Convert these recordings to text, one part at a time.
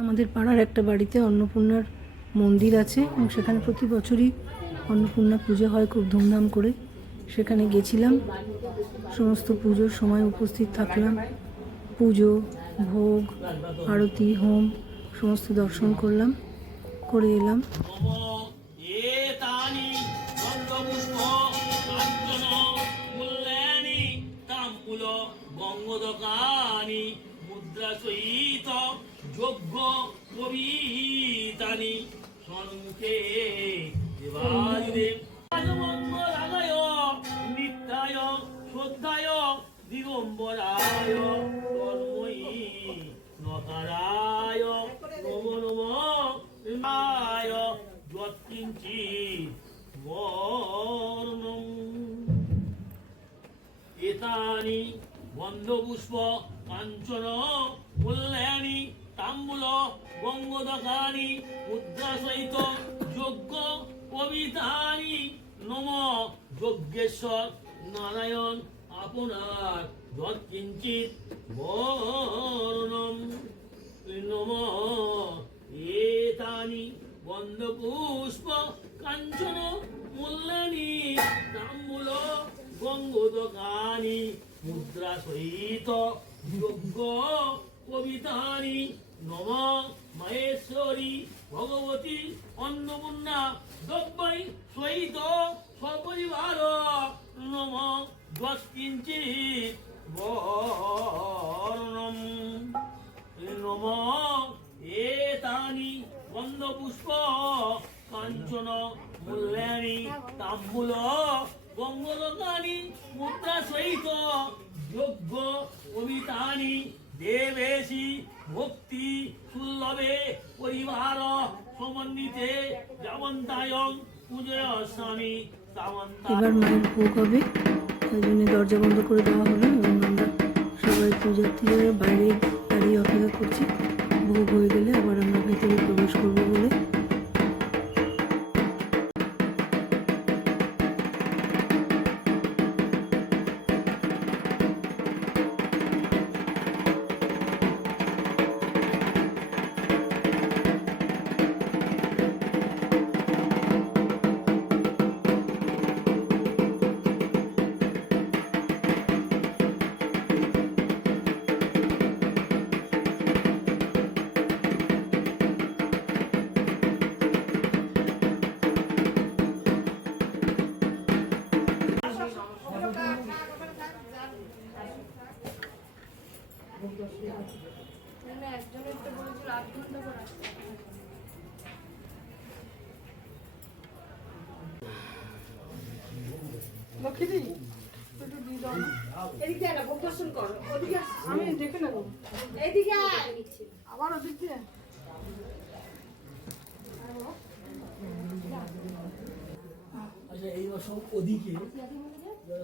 আমাদের পাড়ার একটা বাড়িতে অন্নপূর্ণার মন্দির আছে এবং সেখানে প্রতি বছরই অন্নপূর্ণা পুজো হয় খুব ধুমধাম করে। সেখানে গেছিলাম, সমস্ত পুজোর সময় উপস্থিত থাকলাম। পুজো, ভোগ, আরতি, হোম সমস্ত দর্শন করলাম, করে এলাম। মুদ্রা সহিত যোগ্য কবিতানি সম্মুখে দেবাদিদেব রাগায় নিত্যায় শ্রদ্ধায় দিগম্বরায় তন্ময়ী নকারায় নমো নমো আয় যৎকিঞ্চিৎ বর্ণং এতানি গন্ধপুষ্প কাঞ্চন কল্যাণী তাম্বুল গঙ্গোদকানি মুদ্রা সহিত যজ্ঞ কবিতানি নম যজ্ঞেশ্বর নারায়ণ আপনার যৎকিঞ্চিৎ বর্ণম নম এতানি গন্ধপুষ্প কাঞ্চন মূল্যানি তাম্বুল গঙ্গোদকানি মুদ্রা সহিত যজ্ঞ কবিতানি নম মহেশ্বরী ভগবতী অন্নপূর্ণা দ্রব্যাই সহিত সপরিবার নম যৎকিঞ্চিৎ বর্ণম নম এতানি গন্ধপুষ্প কাঞ্চন মূল্যানি তাম্বুল গঙ্গোদকানি মুদ্রা সহিত যজ্ঞ কবিতানি দেবেশি ভক্তি সুলভে পরিবার সমন্বিতে যাবন্তায়ং পূজয় স্বামী এবার মায়ের ভোগ হবে, তাই জন্য দরজা বন্ধ করে দেওয়া হলো এবং আমরা সবাই পূজার্থী হয়ে বাইরে দাঁড়িয়ে অপেক্ষা করছি ভোগ হয়ে গেলে আবার আমরা ভেতরে প্রবেশ করবো বলে। আমি দেখে নেবো এইদিকে আবার ওদিক দিয়ে আচ্ছা এই সব ওদিকে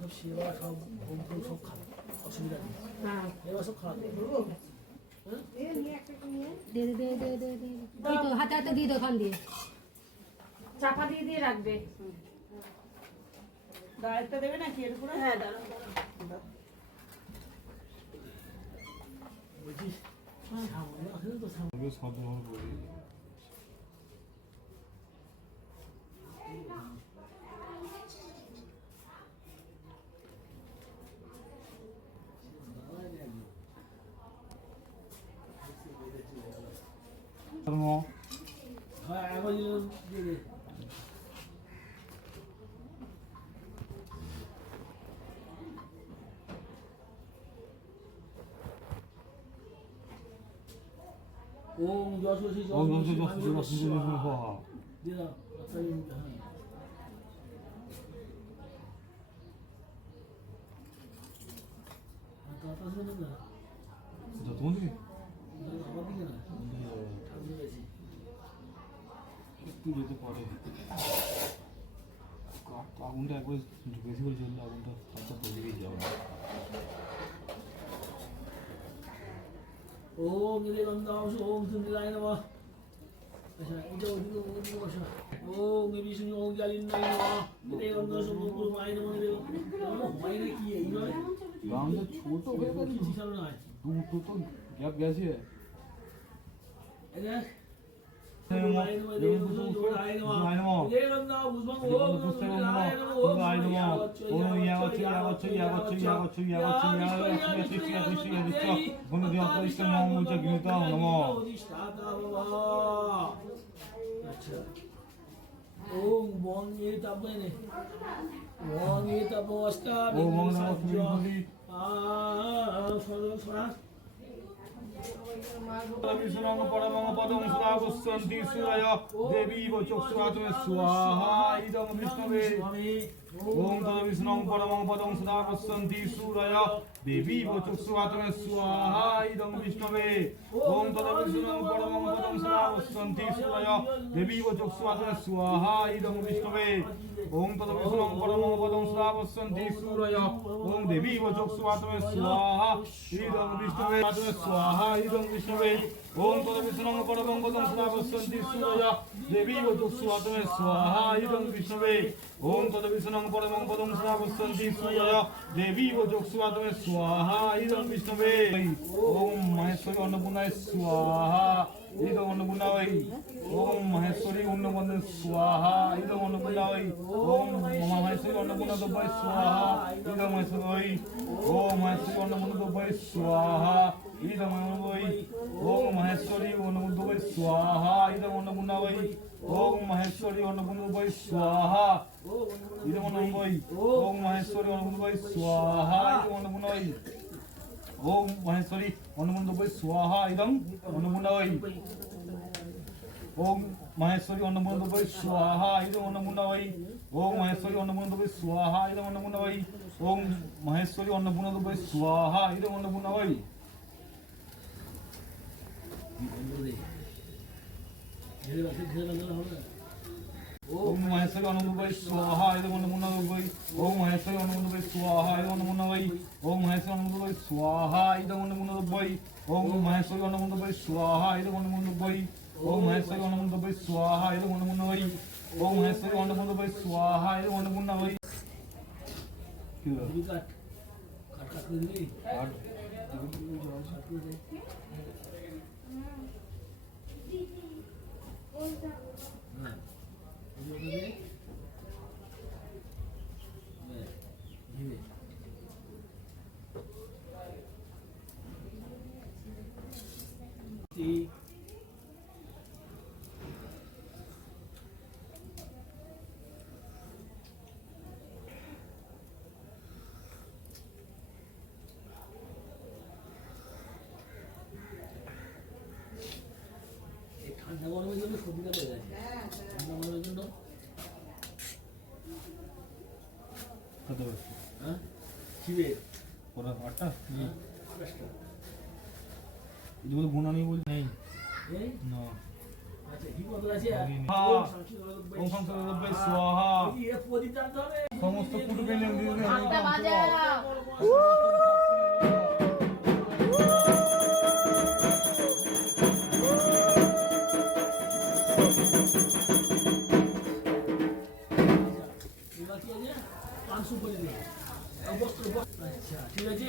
সব সেবা সব সব খারাপ অসুবিধা নেই এবার সব খারাপ হাতে হাতে দিয়ে দোকান দিয়ে চাপা দিয়ে দিয়ে রাখবে দায়িত্ব দেবে নাকি এর উপরে? হ্যাঁ দাঁড়াও বলছি সামনে আসলে তো সামনে সব করি হ্যাঁ এখন ওম যশস্বী যশস্বী দিয়ে দাও কথা শুনে না তোমার দিকে আমার দিকে না ঠাকুর গেছি একটু যেতে পারে আগুনটা একবার বেশি করে চললে আগুনটা হাতটা তৈরি যাবে ওম নিরঞ্জনাশ ওম সুন্দরায় নমঃ আচ্ছা এটা ওদিকে ওদিকে বসা ওম বিষ্ণু ওম জালিন্নায় নমঃ নিরঞ্জনাশ ওম গুরুমায় নমঃ মাইরে কি এইভাবে গামটা ছোট হয়ে গেছে কিছু না দুটো তো গ্যাপ গেছে ওম বঙ্গে তাপনে বঙ্গে তাপস্তা विष्णुं परमं पदं स्वागच्छन्ति सूरय देवी चक्षुरात्मे स्वाहा इदं विष्णवे ओम तद विष्णुं परमं पदं स्वागच्छन्ति सूरय देवी चक्षुरात्मे स्वाहा इदं विष्णवे ओम तद विष्णुं परमं पदं स्वागच्छन्ति सूरय देवी चक्षुरात्मे स्वाहा इदं विष्णवे ओम तद विष्णुं परमं पदं स्वागच्छन्ति सूरय ओम देवी चक्षुरात्मे स्वाहा इदं विष्णवे स्वाहा इदं विष्णवे ओम तद विष्णुं परमं पदं स्वागच्छन्ति सूरय देवी चक्षुरात्मे स्वाहा इदं विष्णवे ओम तद विष्णुं परमं पदं स्वागच्छन्ति सूरय देवी चक्षुरात्मे स्वाहा इदं विष्णवे ओम महेश्वरी अन्नपूर्णाय स्वाहा इदं अन्नपूर्णाय ओम महेश्वरी अन्नपूर्णाय स्वाहा इदं अन्नपूर्णाय ओम महेश्वरी अन्नपूर्णा देवाय स्वाहा इदं महेश्वरी ओम महेश्वरी अन्नपूर्णा देवाय स्वाहा इदं अन्नपूर्णाय ओम महेश्वरी अन्नपूर्णा देवाय स्वाहा इदं अन्नपूर्णाय ओम महेश्वरी अन्नपूर्णा देवाय स्वाहा इदं अन्नपूर्णाय ओम महेश्वरी अन्नपूर्णा देवाय स्वाहा इदं अन्नपूर्णाय ओम महेश्वरी अन्नपूर्णा देवाय स्वाहा इदं अन्नपूर्णाय ओम महेश्वरी अन्नपूर्णा देवाय स्वाहा इदं अन्नपूर्णाय ओम महेश्वरी अन्नपूर्णा देवाय स्वाहा इदं अन्नपूर्णाय ओम महेश्वरी अन्नपूर्णा देवाय स्वाहा इदं अन्नपूर्णाय ओम महेश्वरी अन्नपूर्णा स्वाहा इदं अन्नपूर्णा देवाय ओम महेश्वरी अन्नपूर्णा स्वाहा इदं अन्नपूर्णाय ओम महेश्वरी अन्नपूर्णा स्वाहा इदं अन्नपूर्णा देवाय ओम महेश्वरी अन्नपूर्णा देवाय स्वाहा इदं अन्नपूर्णा देवाय ओम महेश्वरी अन्नपूर्णा देवाय स्वाहा इदं अन्नपूर्णा देवाय ओम महेश्वरी अन्नपूर्णा देवाय स्वाहा इदं अन्नपूर्णा देवाय ঠান্ডা গরমের জন্য সর্দিটা পেয়ে গেছে ঠান্ডা গরমের জন্য কত হ্যাঁ শিবের ওরা 8টা আকাশটা এগুলো গুণা নেই বল নেই এই না আচ্ছা কি কত আছে ওম সংসারদ্বয় স্বাহা কি এ প্রদীপ জানতে হবে সমস্ত কুটুমে নিয়ে আটটা বাজাও এবার কি আছে 500 করে দিন বস্ত্র আচ্ছা ঠিক আছে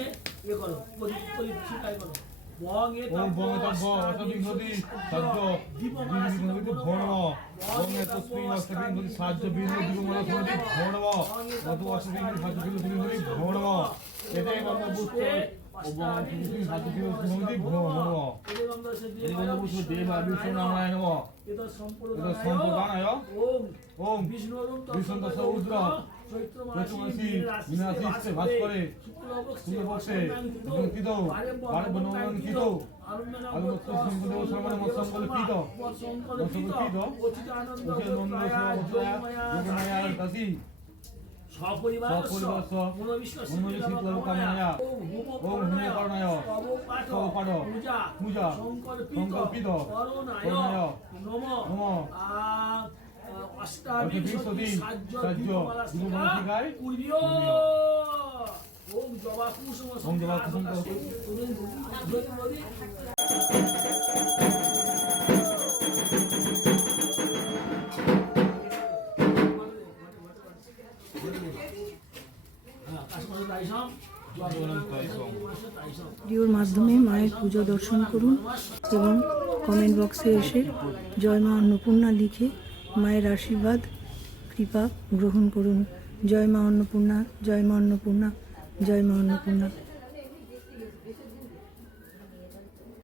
এ করো প্রদীপ প্রদীপ শিকাই করো বঙ্গে ওম বঙ্গে তব অষ্টবিংশতি সাহায্য দ্বিবিংশতি ভর্ণ বঙ্গে তস্মিং অষ্টবিংশতি সাহায্য বিন্দু দ্বিগুণা সমিতি ভর্ণ অত অষ্টবিংশতি সাহায্য বিন্দু ভর্ণ এটাই কর্ম বুঝতে ও বঙ্গে তস্মিং সাহায্য বিন্দু সমিতি ভর্ণ এই কর্ম বুঝতে দেব বিষ্ণু নারায়ণ নম এটা সম্পূর্ণ সম্প্রদানায় ওম বিষ্ণু বিষ্ণু সহস্র চৈত্র চৈত্রমাসী বিনাশিচ্ছে ভাস করে শুক্লপক্ষে কৃত বারে বনঙ্কিত আলুমত্ত সংকদেব সর্বণ মৎসঙ্কল্পিত মৎসঙ্কল্পিত অচিত নন্দ যোগমায়া দাসী সপরিবার মনোবিশ্বাস কামনায়া ওম হুমে করণায় সপাঠ পূজা সংকল্পিত করণায় নম অষ্টাবিংশতি সাহায্য জীবনশিকায় কুর্বিও ওম জবা কুসুম ওম জবা কুসুম ভিডিওর মাধ্যমে মায়ের পুজো দর্শন করুন এবং কমেন্ট বক্সে এসে জয় মা অন্নপূর্ণা লিখে মায়ের আশীর্বাদ কৃপা গ্রহণ করুন। জয় মা অন্নপূর্ণা, জয় মা অন্নপূর্ণা, জয় মা অন্নপূর্ণা।